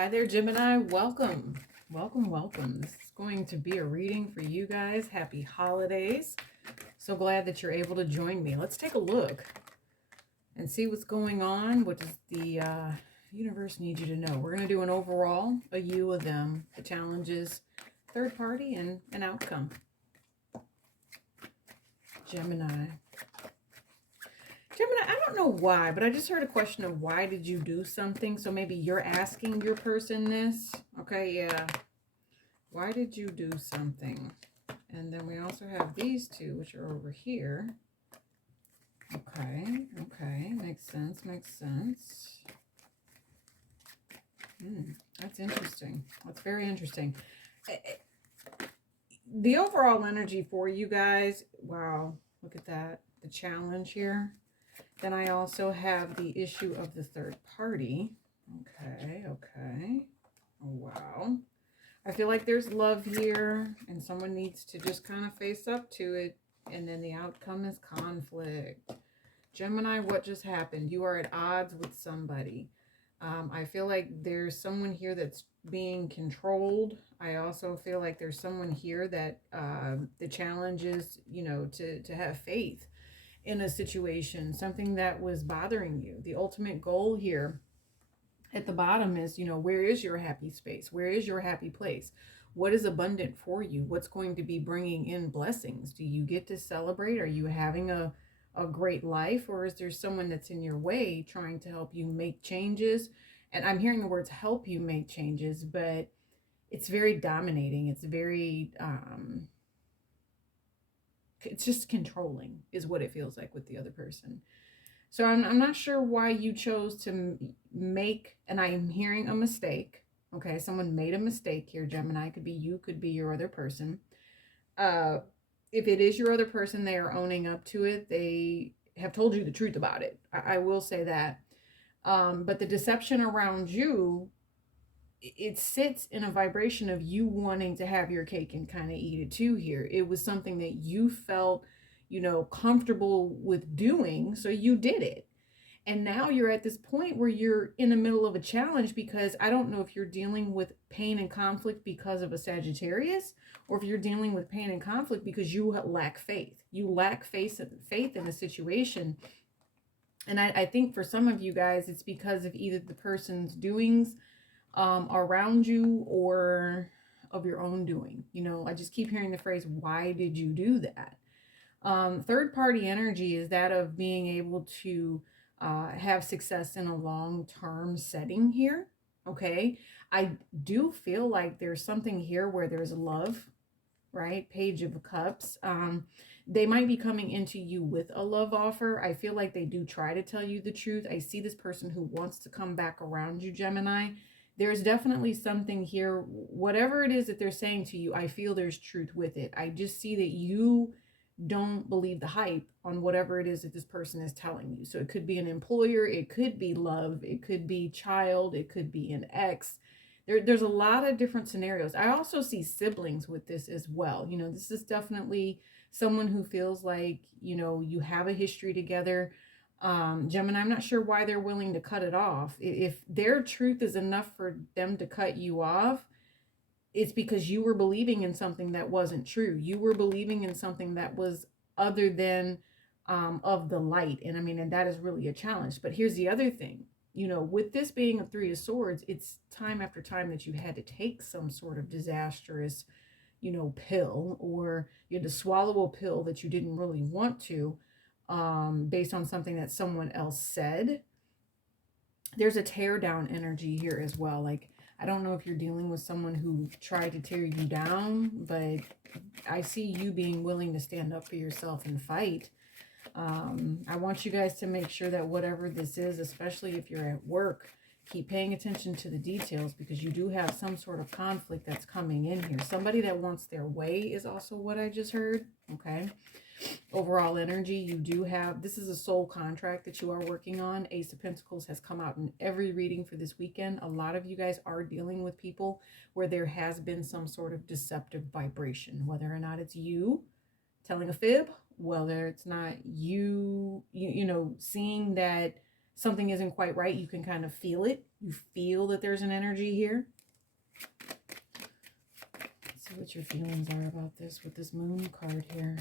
Hi there, Gemini. Welcome. Welcome. This is going to be a reading for you guys. Happy holidays. So glad that you're able to join me. Let's take a look and see what's going on. What does the universe need you to know? We're going to do an overall, a you, a them, the challenges, third party, and an outcome. Gemini. Gemini, I don't know why, but I just heard a question of why did you do something? So maybe you're asking your person this. Okay, yeah. Why did you do something? And then we also have these two, which are over here. Okay. Makes sense. That's interesting. That's very interesting. The overall energy for you guys, wow, look at that. The challenge here. Then I also have the issue of the third party. Okay. Oh, wow. I feel like there's love here, and someone needs to just kind of face up to it, and then the outcome is conflict. Gemini, what just happened? You are at odds with somebody. I feel like there's someone here that's being controlled. I also feel like there's someone here that the challenge is, to have faith in a situation, something that was bothering you. The ultimate goal here at the bottom is, where is your happy space? Where is your happy place? What is abundant for you? What's going to be bringing in blessings? Do you get to celebrate? Are you having a great life, or is there someone that's in your way trying to help you make changes? And I'm hearing the words help you make changes, but it's very dominating. It's very, it's just controlling is what it feels like with the other person. So I'm not sure why you chose to make, and I'm hearing a mistake. Okay, someone made a mistake here, Gemini. Could be you, could be your other person. If it is your other person, they are owning up to it. They have told you the truth about it. I will say that. But the deception around you, it sits in a vibration of you wanting to have your cake and kind of eat it too here. It was something that you felt, comfortable with doing, so you did it. And now you're at this point where you're in the middle of a challenge, because I don't know if you're dealing with pain and conflict because of a Sagittarius, or if you're dealing with pain and conflict because you lack faith. You lack faith in a situation. And I think for some of you guys, it's because of either the person's doings around you or of your own doing. I just keep hearing the phrase, why did you do that? Third party energy is that of being able to have success in a long-term setting here. Okay. I do feel like there's something here where there's love, right? Page of Cups. They might be coming into you with a love offer. I feel like they do try to tell you the truth. I see this person who wants to come back around you, Gemini. There's definitely something here. Whatever it is that they're saying to you, I feel there's truth with it. I just see that you don't believe the hype on whatever it is that this person is telling you. So it could be an employer, it could be love, it could be child, it could be an ex. There's a lot of different scenarios. I also see siblings with this as well. This is definitely someone who feels like, you have a history together. Gemini, I'm not sure why they're willing to cut it off. If their truth is enough for them to cut you off, it's because you were believing in something that wasn't true. You were believing in something that was other than of the light. And that is really a challenge. But here's the other thing, with this being a Three of Swords, it's time after time that you had to take some sort of disastrous, pill, or you had to swallow a pill that you didn't really want to, based on something that someone else said. There's a tear down energy here as well. Like, I don't know if you're dealing with someone who tried to tear you down, but I see you being willing to stand up for yourself and fight. I want you guys to make sure that whatever this is, especially if you're at work, keep paying attention to the details, because you do have some sort of conflict that's coming in here. Somebody that wants their way is also what I just heard. Okay. Overall energy, you do have, this is a soul contract that you are working on. Ace of Pentacles has come out in every reading for this weekend. A lot of you guys are dealing with people where there has been some sort of deceptive vibration, whether or not it's you telling a fib, whether it's not you, seeing that something isn't quite right. You can kind of feel it. You feel that there's an energy here. Let's see what your feelings are about this with this moon card here.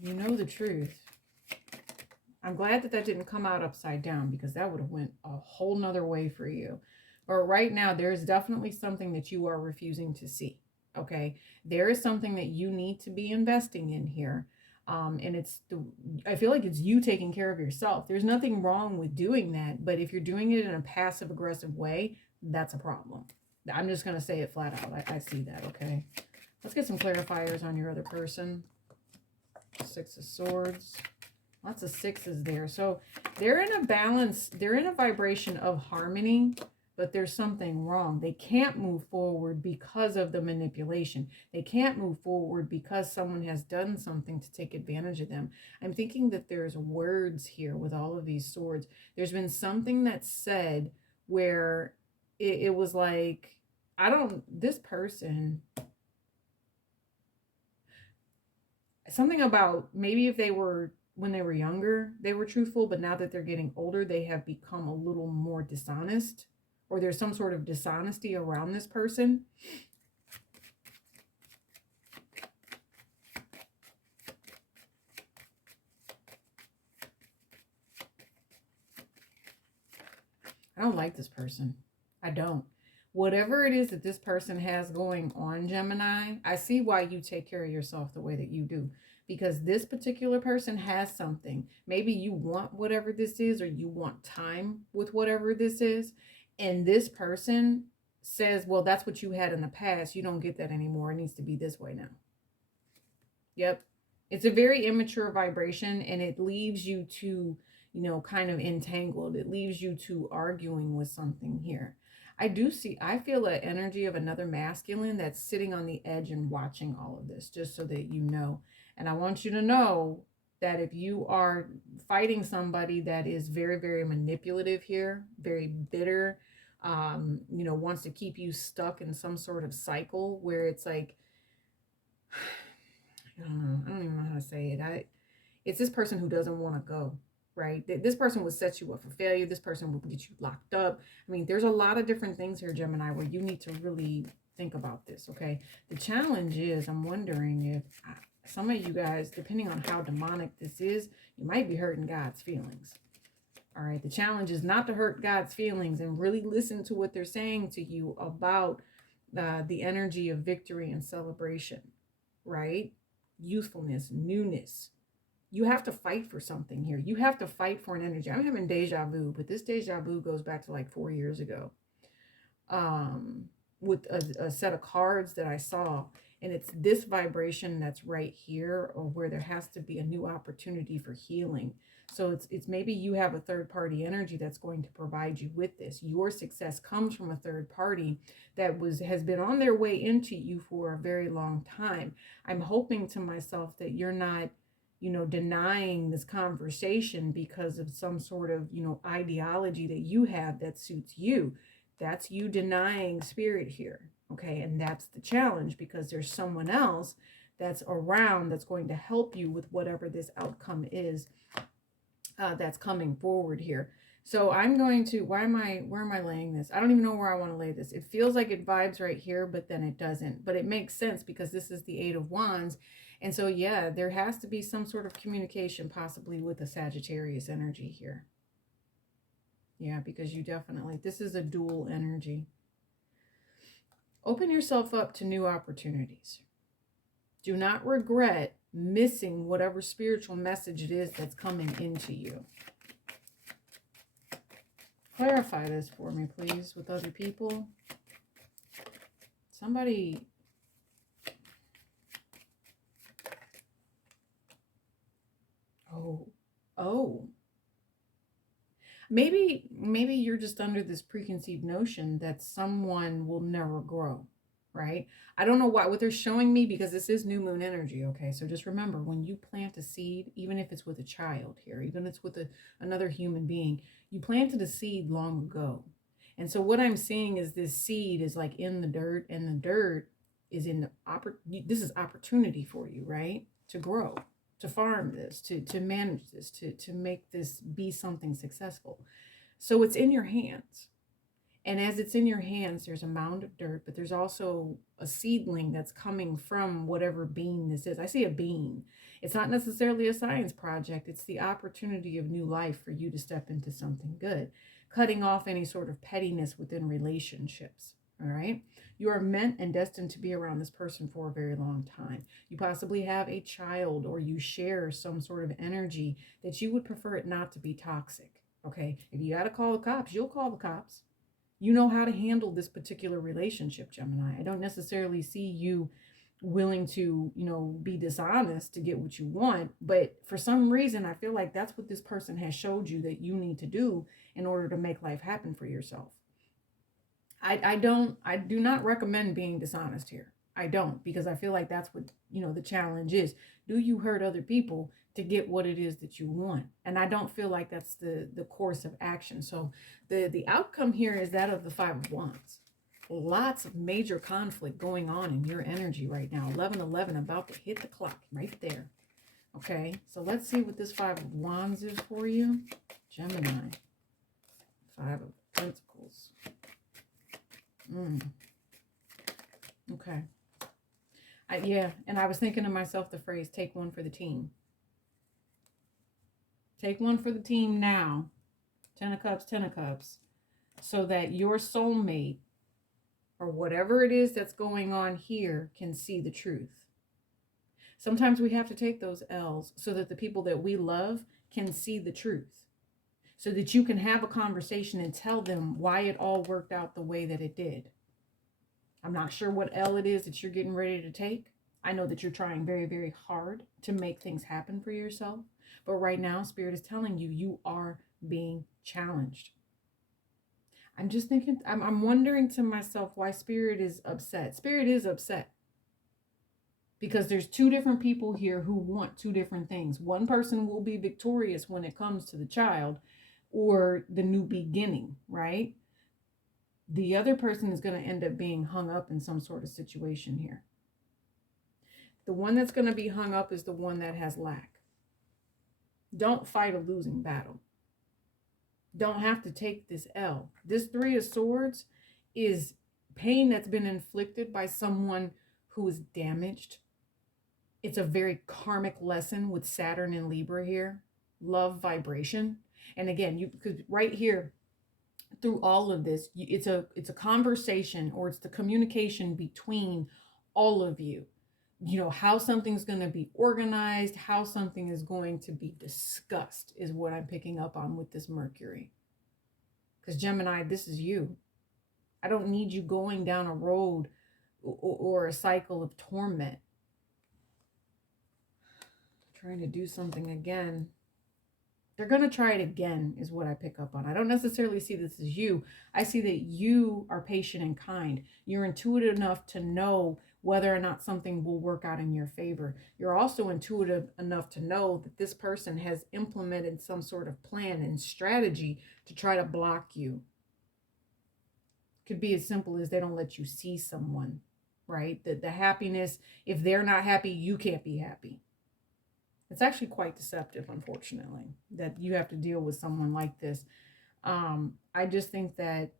You know the truth. I'm glad that that didn't come out upside down, because that would have went a whole nother way for you. But right now, there's definitely something that you are refusing to see. Okay, there is something that you need to be investing in here. And I feel like it's you taking care of yourself. There's nothing wrong with doing that, but if you're doing it in a passive aggressive way, that's a problem. I'm just going to say it flat out. I see that. Okay, let's get some clarifiers on your other person. Six of Swords. Lots of sixes there. So they're in a balance. They're in a vibration of harmony, but there's something wrong. They can't move forward because of the manipulation. They can't move forward because someone has done something to take advantage of them. I'm thinking that there's words here with all of these swords. There's been something that's said where it was like, this person, something about maybe if they were, when they were younger, they were truthful, but now that they're getting older, they have become a little more dishonest, or there's some sort of dishonesty around this person. I don't like this person. I don't. Whatever it is that this person has going on, Gemini, I see why you take care of yourself the way that you do. Because this particular person has something. Maybe you want whatever this is, or you want time with whatever this is. And this person says, well, that's what you had in the past. You don't get that anymore. It needs to be this way now. Yep. It's a very immature vibration, and it leaves you to, kind of entangled. It leaves you to arguing with something here. I feel an energy of another masculine that's sitting on the edge and watching all of this, just so that you know. And I want you to know that if you are fighting somebody that is very, very manipulative here, very bitter, wants to keep you stuck in some sort of cycle where it's like, I don't know. I don't even know how to say it. It's this person who doesn't want to go, right? This person would set you up for failure. This person would get you locked up. I mean, there's a lot of different things here, Gemini, where you need to really think about this, okay? The challenge is, I'm wondering if some of you guys, depending on how demonic this is, you might be hurting God's feelings. All right, the challenge is not to hurt God's feelings and really listen to what they're saying to you about the energy of victory and celebration, right? Youthfulness, newness. You have to fight for something here. You have to fight for an energy. I'm having deja vu, but this deja vu goes back to like 4 years ago. With a set of cards that I saw. And it's this vibration that's right here, or where there has to be a new opportunity for healing. So it's maybe you have a third party energy that's going to provide you with this. Your success comes from a third party that has been on their way into you for a very long time. I'm hoping to myself that you're not, denying this conversation because of some sort of, ideology that you have that suits you. That's you denying spirit here. Okay, and that's the challenge, because there's someone else that's around that's going to help you with whatever this outcome is that's coming forward here. So I'm going to, where am I laying this? I don't even know where I want to lay this. It feels like it vibes right here, but then it doesn't. But it makes sense because this is the Eight of Wands. And so, yeah, there has to be some sort of communication possibly with the Sagittarius energy here. Yeah, because you definitely, this is a dual energy. Open yourself up to new opportunities. Do not regret missing whatever spiritual message it is that's coming into you. Clarify this for me, please, with other people. Somebody... Oh. Maybe you're just under this preconceived notion that someone will never grow, right? I don't know what they're showing me, because this is new moon energy, okay? So just remember, when you plant a seed, even if it's with a child here, even if it's with another human being, you planted a seed long ago. And so what I'm seeing is this seed is like in the dirt, and the dirt is in this is opportunity for you, right? To grow, to farm this, to manage this, to make this be something successful. So it's in your hands. And as it's in your hands, there's a mound of dirt, but there's also a seedling that's coming from whatever being this is. I see a being. It's not necessarily a science project. It's the opportunity of new life for you to step into something good, cutting off any sort of pettiness within relationships. All right. You are meant and destined to be around this person for a very long time. You possibly have a child, or you share some sort of energy that you would prefer it not to be toxic. Okay. If you got to call the cops, you'll call the cops. You know how to handle this particular relationship, Gemini. I don't necessarily see you willing to, be dishonest to get what you want. But for some reason, I feel like that's what this person has showed you that you need to do in order to make life happen for yourself. I do not recommend being dishonest here. I don't, because I feel like that's what, the challenge is. Do you hurt other people to get what it is that you want? And I don't feel like that's the course of action. So the outcome here is that of the Five of Wands. Lots of major conflict going on in your energy right now. 11-11, about to hit the clock right there. Okay, so let's see what this Five of Wands is for you. Gemini. Five of Pentacles. Okay. And I was thinking to myself the phrase, take one for the team. Take one for the team now. 10 of Cups, 10 of Cups. So that your soulmate, or whatever it is that's going on here, can see the truth. Sometimes we have to take those L's so that the people that we love can see the truth. So that you can have a conversation and tell them why it all worked out the way that it did. I'm not sure what L it is that you're getting ready to take. I know that you're trying very, very hard to make things happen for yourself. But right now, Spirit is telling you, you are being challenged. I'm just thinking, I'm wondering to myself why Spirit is upset. Spirit is upset. Because there's two different people here who want two different things. One person will be victorious when it comes to the child or the new beginning, right? The other person is going to end up being hung up in some sort of situation here. The one that's going to be hung up is the one that has lack. Don't fight a losing battle. Don't have to take this L. This Three of Swords is pain that's been inflicted by someone who is damaged. It's a very karmic lesson with Saturn and Libra here. Love vibration. And again, you could right here through all of this, it's a conversation, or it's the communication between all of you. How something's going to be organized, how something is going to be discussed is what I'm picking up on with this Mercury. Because Gemini, this is you. I don't need you going down a road or a cycle of torment. Trying to do something again. They're going to try it again is what I pick up on. I don't necessarily see this as you. I see that you are patient and kind. You're intuitive enough to know whether or not something will work out in your favor. You're also intuitive enough to know that this person has implemented some sort of plan and strategy to try to block you. Could be as simple as they don't let you see someone, right? The happiness, if they're not happy, you can't be happy. It's actually quite deceptive, unfortunately, that you have to deal with someone like this. I just think that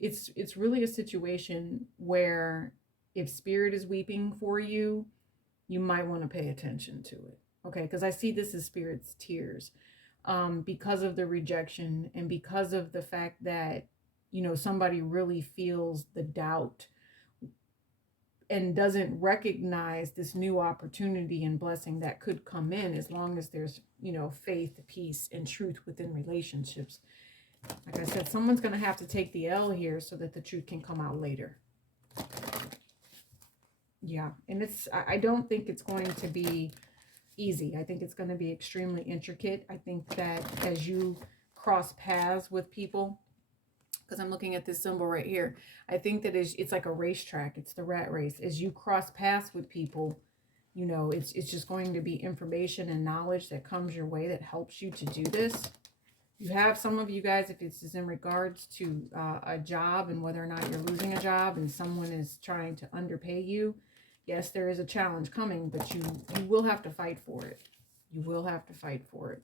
it's really a situation where if Spirit is weeping for you, you might want to pay attention to it. Okay, because I see this as Spirit's tears because of the rejection and because of the fact that, somebody really feels the doubt and doesn't recognize this new opportunity and blessing that could come in as long as there's, faith, peace, and truth within relationships. Like I said, someone's going to have to take the L here so that the truth can come out later. Yeah, and I don't think it's going to be easy. I think it's going to be extremely intricate. I think that as you cross paths with people, because I'm looking at this symbol right here, I think that it's like a racetrack. It's the rat race. As you cross paths with people, it's just going to be information and knowledge that comes your way that helps you to do this. You have some of you guys, if it's in regards to a job and whether or not you're losing a job and someone is trying to underpay you, Yes, there is a challenge coming, but you will have to fight for it. You will have to fight for it.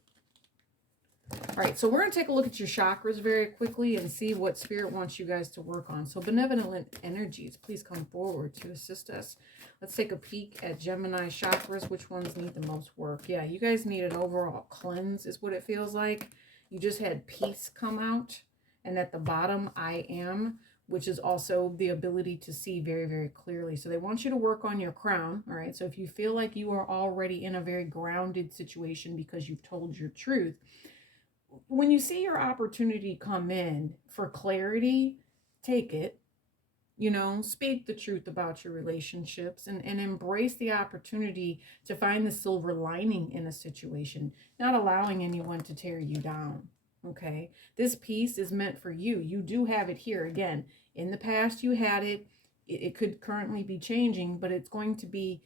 All right, so we're going to take a look at your chakras very quickly and see what Spirit wants you guys to work on. So benevolent energies, please come forward to assist us. Let's take a peek at Gemini chakras. Which ones need the most work? Yeah, you guys need an overall cleanse is what it feels like. You just had peace come out. And at the bottom, I am, which is also the ability to see very, very clearly. So they want you to work on your crown. All right, so if you feel like you are already in a very grounded situation because you've told your truth, when you see your opportunity come in for clarity, take it. You know, speak the truth about your relationships and embrace the opportunity to find the silver lining in a situation, not allowing anyone to tear you down. Okay, this piece is meant for you. You do have it here. Again, in the past you had it. It could currently be changing, but it's going to be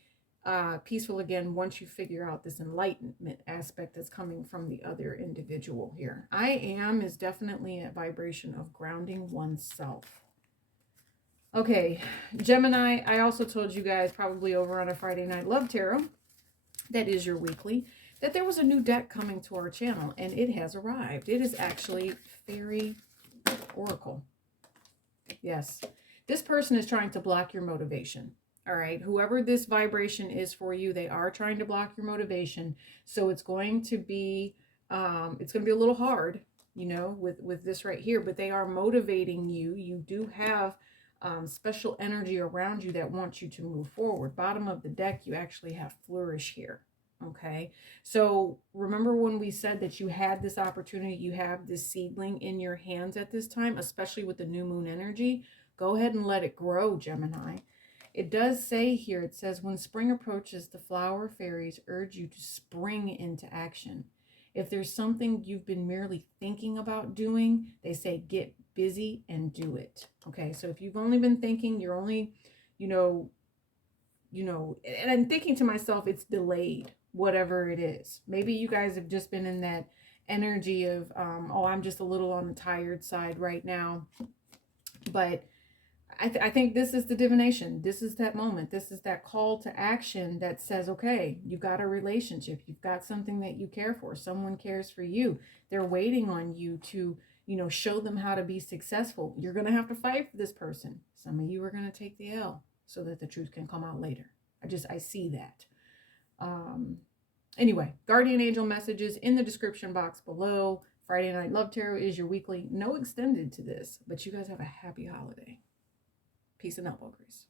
peaceful again once you figure out this enlightenment aspect that's coming from the other individual here. I am is definitely a vibration of grounding oneself. Okay, Gemini, I also told you guys probably over on a Friday Night Love Tarot, that is your weekly, that there was a new deck coming to our channel, and it has arrived. It is actually Fairy Oracle. Yes, this person is trying to block your motivation. All right, whoever this vibration is for you, they are trying to block your motivation. So it's going to be a little hard, you know, with this right here, but they are motivating you. You do have special energy around you that wants you to move forward. Bottom of the deck, you actually have flourish here. Okay, so remember when we said that you had this opportunity, you have this seedling in your hands at this time, especially with the new moon energy. Go ahead and let it grow, Gemini. It does say here, it says, when spring approaches, the flower fairies urge you to spring into action. If there's something you've been merely thinking about doing, they say get busy and do it. Okay, so if you've only been thinking, you're only, and I'm thinking to myself, it's delayed, whatever it is. Maybe you guys have just been in that energy of, oh, I'm just a little on the tired side right now. But I think this is the divination. This is that moment. This is that call to action that says, okay, you've got a relationship. You've got something that you care for. Someone cares for you. They're waiting on you to, show them how to be successful. You're going to have to fight for this person. Some of you are going to take the L so that the truth can come out later. I see that. Anyway, guardian angel messages in the description box below. Friday Night Love Tarot is your weekly. No extended to this, but you guys have a happy holiday. Peace and elbow grease.